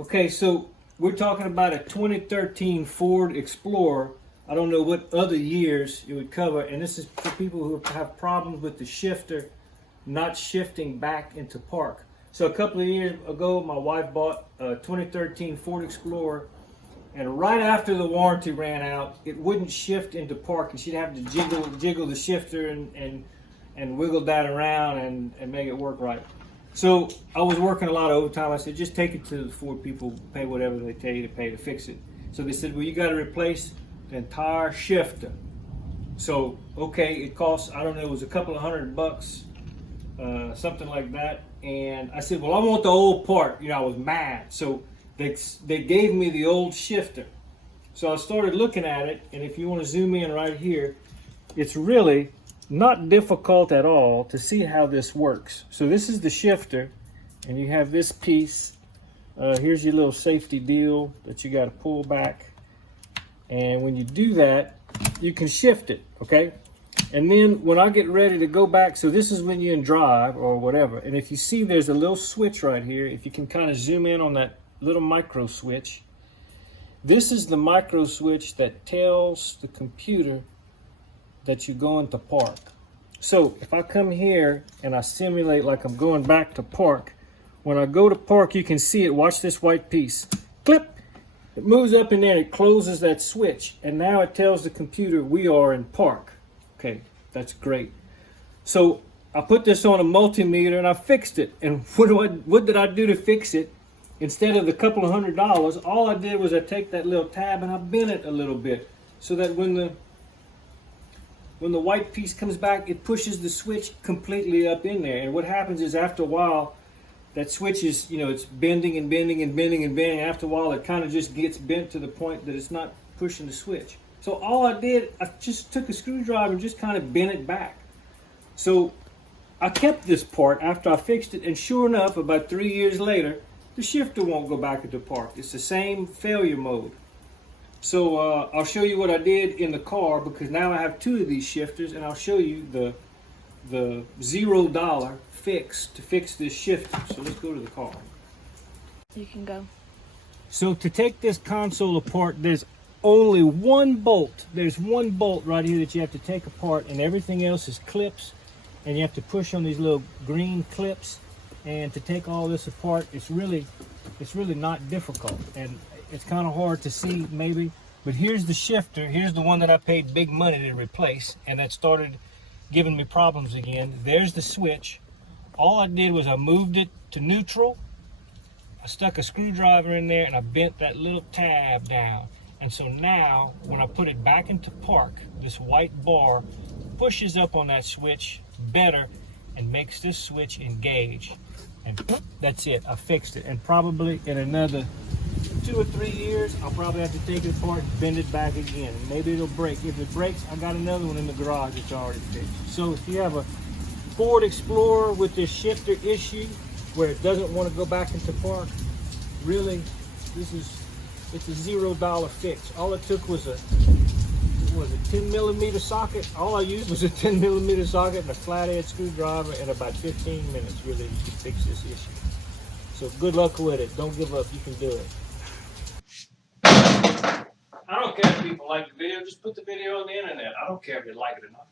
Okay, so we're talking about a 2013 Ford Explorer. I don't know what other years it would cover, and this is for people who have problems with the shifter not shifting back into park. So a couple of years ago, my wife bought a 2013 Ford Explorer, and right after the warranty ran out, it wouldn't shift into park, and she'd have to jiggle the shifter and wiggle that around and make it work right. So I was working a lot of overtime. I said, just take it to the Ford people, pay whatever they tell you to pay to fix it. So they said, well, you got to replace the entire shifter. So, okay, it costs, I don't know, it was a couple of $100, something like that. And I said, well, I want the old part. You know, I was mad. So they gave me the old shifter. So I started looking at it, and if you want to zoom in right here, it's really not difficult at all to see how this works. So this is the shifter, and you have this piece. Here's your little safety deal that you got to pull back. And when you do that, you can shift it, okay? And then when I get ready to go back, so this is when you're in drive or whatever. And if you see there's a little switch right here, if you can kind of zoom in on that little micro switch, this is the micro switch that tells the computer that you're going to park. So if I come here and I simulate like I'm going back to park, when I go to park, you can see it. Watch this white piece. Clip. It moves up in there, it closes that switch, and now it tells the computer we are in park. Okay, that's great. So I put this on a multimeter and I fixed it. And what did I do to fix it? Instead of the couple of $100, all I did was I take that little tab and I bent it a little bit so that when the white piece comes back, it pushes the switch completely up in there. And what happens is after a while, that switch is, you know, it's bending and bending and bending and bending. After a while, it kind of just gets bent to the point that it's not pushing the switch. So all I did, I just took a screwdriver and just kind of bent it back. So I kept this part after I fixed it, and sure enough, about 3 years later, the shifter won't go back into park. It's the same failure mode. So I'll show you what I did in the car, because now I have 2 of these shifters, and I'll show you the $0 fix to fix this shifter. So let's go to the car. You can go. So to take this console apart, there's only one bolt. There's one bolt right here that you have to take apart, and everything else is clips, and you have to push on these little green clips. And to take all this apart, it's really not difficult, and it's kind of hard to see maybe, but here's the shifter. Here's the one that I paid big money to replace, and that started giving me problems again. There's the switch. All I did was I moved it to neutral. I stuck a screwdriver in there and I bent that little tab down. And so now when I put it back into park, this white bar pushes up on that switch better and makes this switch engage. And that's it, I fixed it. And probably in another 2 or 3 years, I'll probably have to take it apart and bend it back again. And maybe it'll break. If it breaks, I got another one in the garage that's already fixed. So if you have a Ford Explorer with this shifter issue where it doesn't want to go back into park, really, it's a $0 fix. All it took was a 10mm socket. All I used was a 10mm socket and a flathead screwdriver, and about 15 minutes really to fix this issue. So good luck with it. Don't give up. You can do it. I don't care if people like the video. Just put the video on the internet. I don't care if you like it or not.